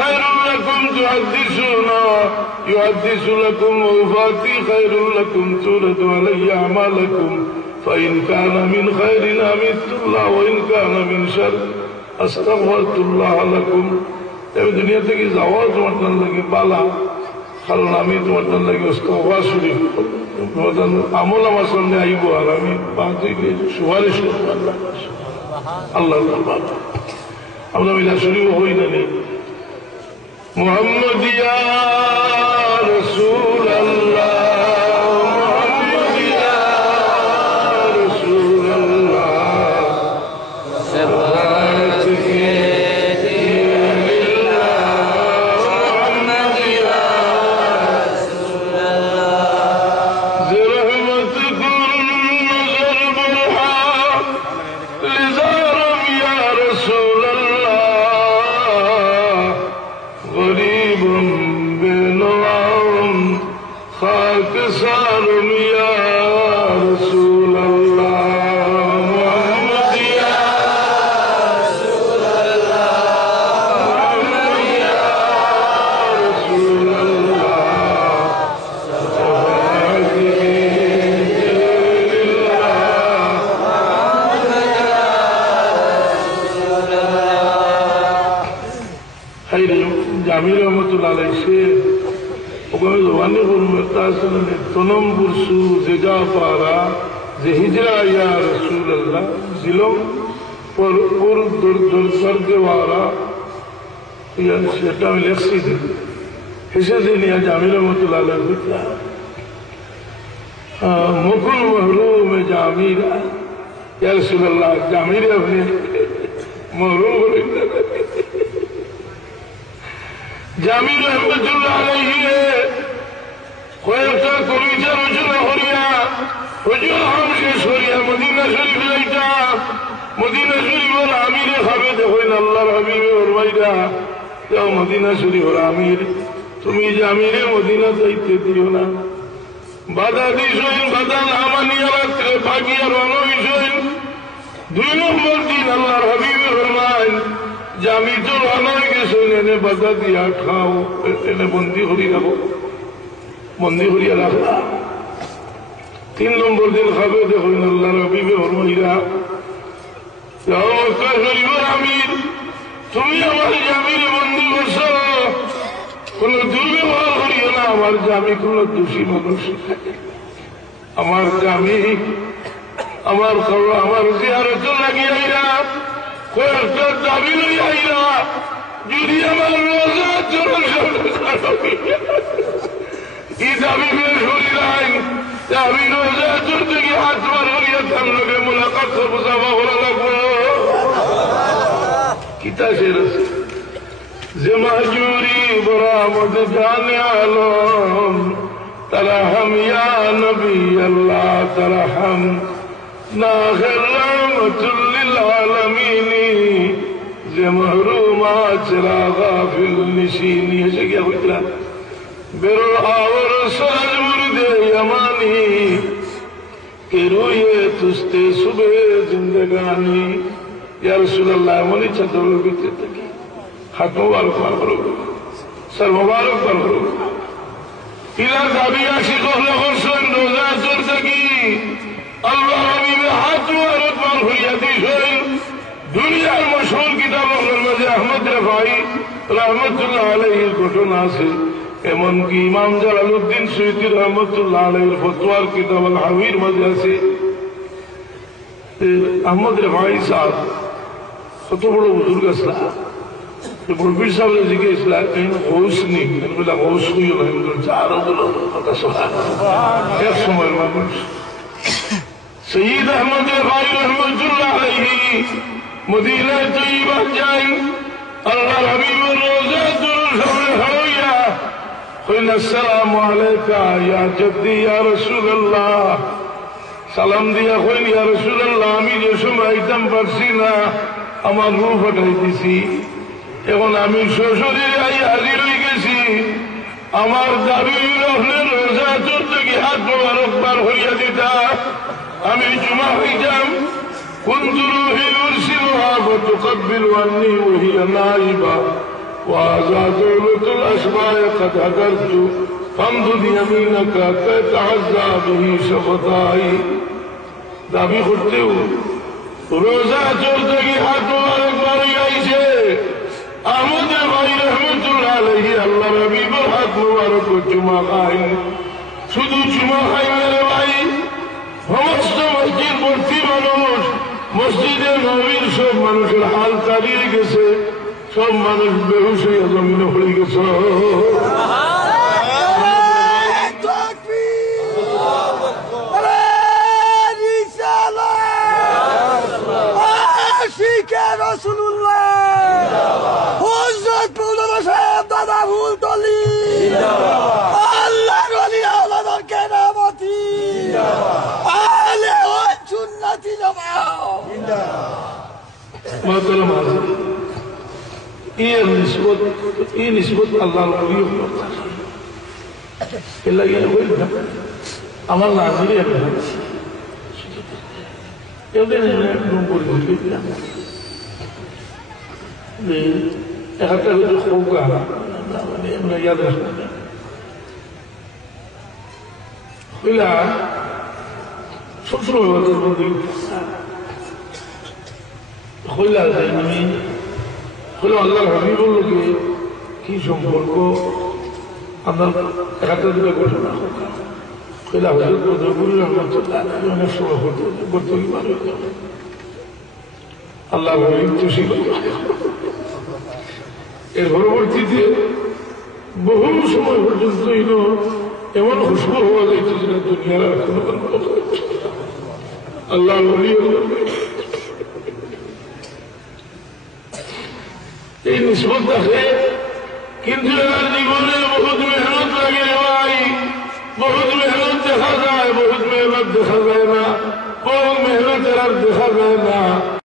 خير لكم تحدثون يحدث لكم ووفاتي خير لكم تولد علي أعمالكم فإن كان من خير حمدت الله وإن كان من شر أستغفرت الله لكم আমি দুনিয়া থেকে যাওয়া তোমার লাগে পালা কারণ আমি তোমার লাগে ইস্তেগফার শরীফ আমল আমার সামনে আইব আর আমি সুপারিশ করবো আল্লাহ আল্লাহ আমরা মিলা শরীফ হই না নেই মুহাম্মদ ইয়া রাসূলুল্লাহ জামির রহমতুল্লাহ আলাইহি সে ওখানে জবানে বলতে আসলে তনম বুরসু জেগা পারা যে হিজরা ইয়া রাসূলুল্লাহ জিলো পর পুর দর দেওয়ারা ইয়া সেটা আমি লিখছি হিসে দিনিয়া জামির রহমতুল্লাহ আলাইহি মুকুল মহরুম জামির ইয়া রাসূলুল্লাহ জামির আপনি মহরুম বলে জামির রহমতুল্লাহ আলাইহি কয়েকটা কবিতা রচনা করিয়া হুজুর হামশে শরিয়া মদিনা শরীফ লাইতা মদিনা শরীফের আমিরে খাবে দেখেন আল্লাহর হাবিবে ফরমাইরা যাও মদিনা শরীফের আমির তুমি জামিরে মদিনা যাইতে দিও না বাধা দিছেন বাধা না মানিয়া রাত্রে ভাগিয়া রওনা হইছেন 2 নম্বর দিন আল্লাহর হাবিবে ফরমাইন জামি তো রওনা হয়ে গেছে এনে বাধা দিয়া খাও এনে বন্দি করি রাখো বন্দি করিয়া রাখা 3 নম্বর দিন খাবে দেখুন আল্লাহ হাবিবে ফরমাইরা যাও মক্কা শরীফের আমির তুমি আমার জামিরে বন্দি করছো কোন দুর্ব্যবহার করিও না আমার জামি কোন দোষী মানুষ আমার জামি আমার জিয়ারত লাগিয়া কয়েকটা দাবি লইয়া যদি আমার রোজা চরণ কি দাবি বের করি নাই আমি রোজা চোর থেকে হাত বার করিয়া তার লোকে মোলাকাত করবো যাবা ভালো লাগবো কিতা শের যে মাহজুরি বরামদ জানে আলম তরহম ইয়া নবী আল্লাহ তরহম নাগর রহমতুল লিল আলামিনী যে মহরুমা চলা গাফিল নিশিনী এসে গিয়া হইতরা বেরো আওর সাজ মুর্দে यमानी के रोए तुझते सुबह जिंदगानी या रसूल अल्लाह मनी चंद्रों की चित्तकी हाथ मुबारक पर करो सर मुबारक पर करो इला दाबिया शिकोह लगों सुन रोजा चुर सकी अल्लाह नबी में हाथ मुबारक पर हुई शोई दुनिया मशहूर किताब मजे अहमद रफाई रहमतुल्लाह अलैहि घटना से এমনকি ইমাম জালালউদ্দিন সুয়ুতী রহমতুল্লাহ আলাইহির ফতোয়ার কিতাব আল হাওয়ির মধ্যে আছে আহমদ রফাই সাহেব কত বড় বুজুর্গ আসলা বড় পীর সাহেব জিজ্ঞেস করলা কেন হোশ নেই বলে হোশ হইল না চারও বলো কথা শোনা এক সময়ের মানুষ সৈয়দ আহমদ রফাই রহমতুল্লাহ আলাইহি মদিনা তৈয়বা যাই আল্লাহর হাবিবের রওজা দুরুদ হইয়া قل السلام عليك يا جدي يا رسول الله সালাম দিয়া কইল ইয়া রাসূলুল্লাহ আমি যে সময় আইতাম পারছি না আমার রূহ ফাটাই দিছি এখন আমি শ্বশুরে আই হাজির হয়ে গেছি আমার দাবি রহলে রোজা তোর থেকে হাত মোবারক বার হইয়া দিতা আমি জুমা হইতাম كنت روحي أرسلها وتقبل عني وهي نائبة وهذا دولة الأشباع قد هدرت فامدد يمينك تتعزى به شفتاي দাবি করতেও রোজা চলতে গিয়ে হাত মোবারক বাড়ি গাইছে আমাদের ভাই রহমতুল্লাহ আলাইহি আল্লাহ হাবিবের হাত মোবারক চুমা খাই শুধু চুমা খাই মেরে ভাই সমস্ত মসজিদ ভর্তি মানুষ মসজিদে নবীর সব মানুষের হাল দাঁড়িয়ে গেছে সব মানুষ বেহুশ হয়ে জমিনে পড়ে গেছে ये निस्बत अल्लाह আমার নাজিরে একটা ইয়াদ রাখা সবসময় আমি আল্লাহ হাবিবুর লোকে কি সম্পর্ক আপনার একটা দুটো ঘটনা কইলা হজরত বদরপুর রহমতুল্লাহ অনেক সময় করতে আল্লাহ হাবিব তো ছিল এর পরবর্তীতে বহু সময় পর্যন্ত এমন খুশবু হওয়া যাইত যে দুনিয়ার আর কোনো আল্লাহ এই নিষ্পত দেখে কিন্তু এনার জীবনে বহুত মেহনত লাগে ভাই बहुत मेहनत देखा जाए बहुत मेहनत देखा जाए ना बहुत मेहनत एरार देखा जाए